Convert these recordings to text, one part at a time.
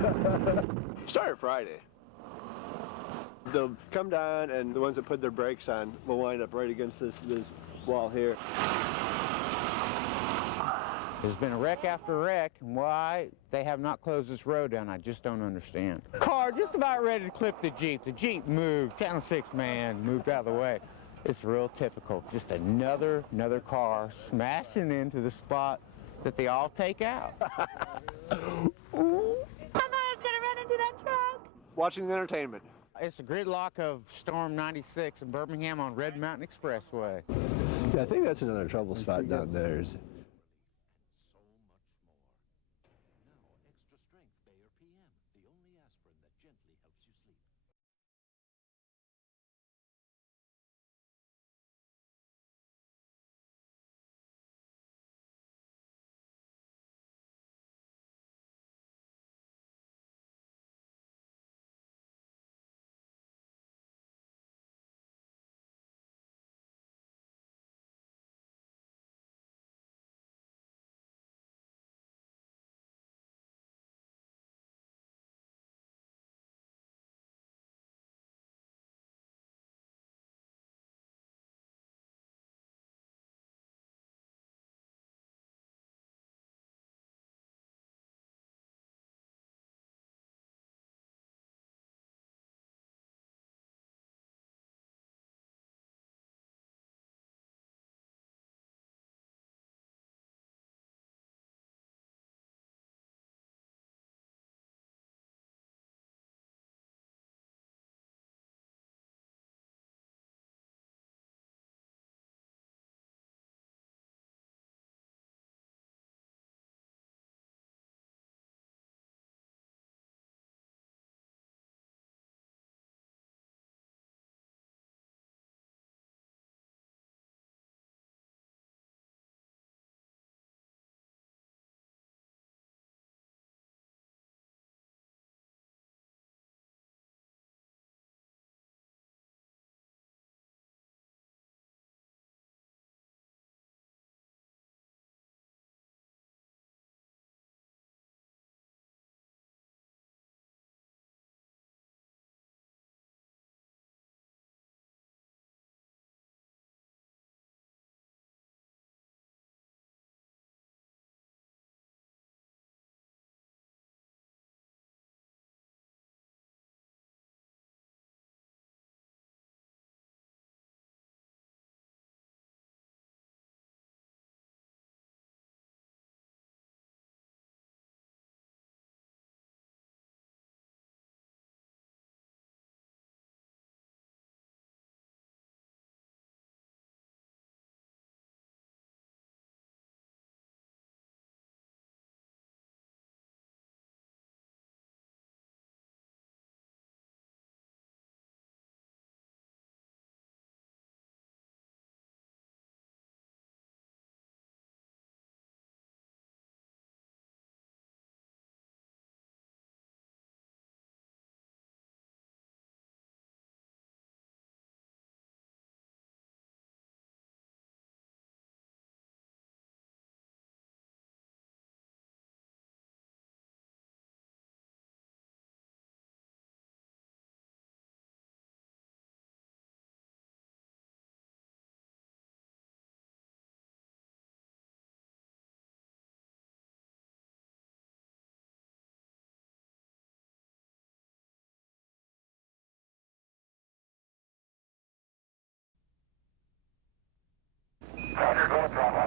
Started Friday. They'll come down, and the ones that put their brakes on will wind up right against this wall here. There's been wreck after wreck, and why they have not closed this road down, I just don't understand. Car just about ready to clip the Jeep. The Jeep moved. Channel 6 man moved out of the way. It's real typical. Just another car smashing into the spot that they all take out. Ooh. I thought I was gonna run into that truck. Watching the entertainment. It's a gridlock of Storm 96 in Birmingham on Red Mountain Expressway. Yeah, I think that's another trouble spot down there. It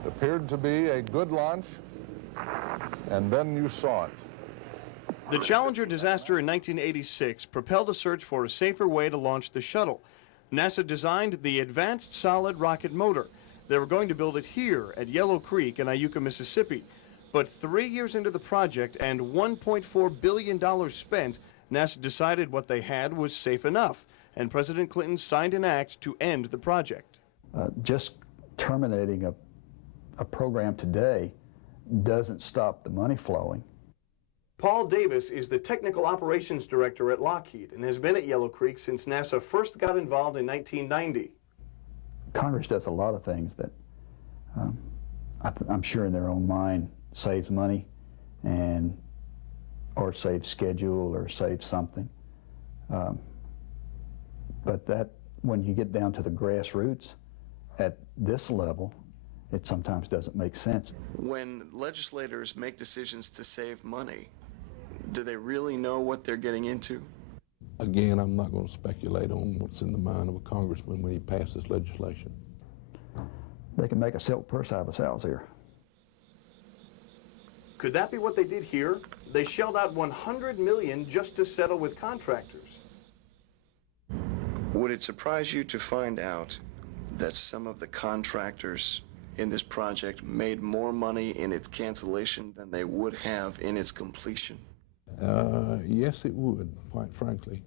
appeared to be a good launch, and then you saw it. The Challenger disaster in 1986 propelled a search for a safer way to launch the shuttle. NASA designed the Advanced Solid Rocket Motor. They were going to build it here at Yellow Creek in Iuka, Mississippi. But 3 years into the project and $1.4 billion spent, NASA decided what they had was safe enough, and President Clinton signed an act to end the project. Just terminating a program today doesn't stop the money flowing. Paul Davis is the Technical Operations Director at Lockheed and has been at Yellow Creek since NASA first got involved in 1990. Congress does a lot of things that I'm sure in their own mind saves money, and or save schedule or save something. But that, when you get down to the grassroots at this level, it sometimes doesn't make sense. When legislators make decisions to save money, do they really know what they're getting into? Again, I'm not going to speculate on what's in the mind of a congressman when he passes legislation. They can make a silk purse out of a sow's ear. Could that be what they did here? They shelled out $100 million just to settle with contractors. Would it surprise you to find out that some of the contractors in this project made more money in its cancellation than they would have in its completion? Yes, it would, quite frankly.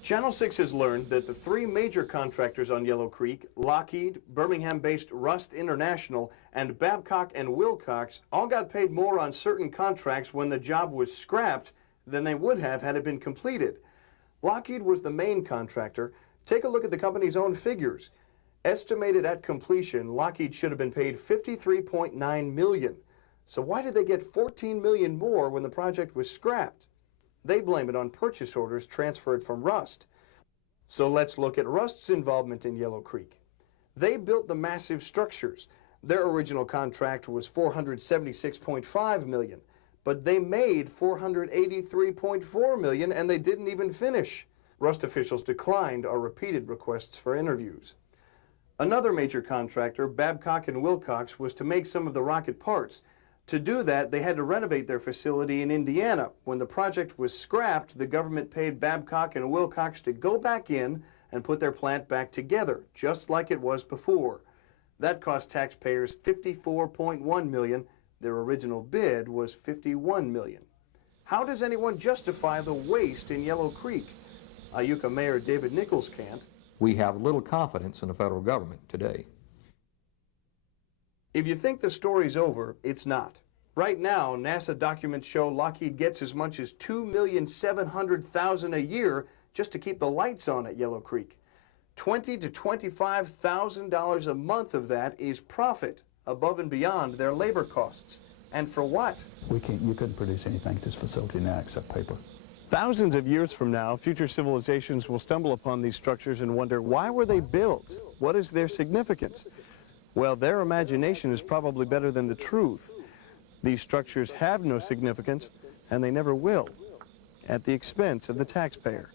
Channel 6 has learned that the three major contractors on Yellow Creek, Lockheed, Birmingham-based Rust International, and Babcock and Wilcox, all got paid more on certain contracts when the job was scrapped than they would have had it been completed. Lockheed was the main contractor. Take a look at the company's own figures. Estimated at completion, Lockheed should have been paid $53.9 million. So why did they get $14 million more when the project was scrapped? They blame it on purchase orders transferred from Rust. So let's look at Rust's involvement in Yellow Creek. They built the massive structures. Their original contract was $476.5 million, but they made $483.4 million and they didn't even finish. Rust officials declined our repeated requests for interviews. Another major contractor, Babcock and Wilcox, was to make some of the rocket parts. To do that, they had to renovate their facility in Indiana. When the project was scrapped, the government paid Babcock and Wilcox to go back in and put their plant back together, just like it was before. That cost taxpayers $54.1 million. Their original bid was $51 million. How does anyone justify the waste in Yellow Creek? Iuka Mayor David Nichols can't. We have little confidence in the federal government today. If you think the story's over, it's not. Right now, NASA documents show Lockheed gets as much as $2,700,000 a year just to keep the lights on at Yellow Creek. $20,000 to $25,000 a month of that is profit above and beyond their labor costs. And for what? You couldn't produce anything at this facility now except paper. Thousands of years from now, future civilizations will stumble upon these structures and wonder, why were they built? What is their significance? Well, their imagination is probably better than the truth. These structures have no significance, and they never will, at the expense of the taxpayer.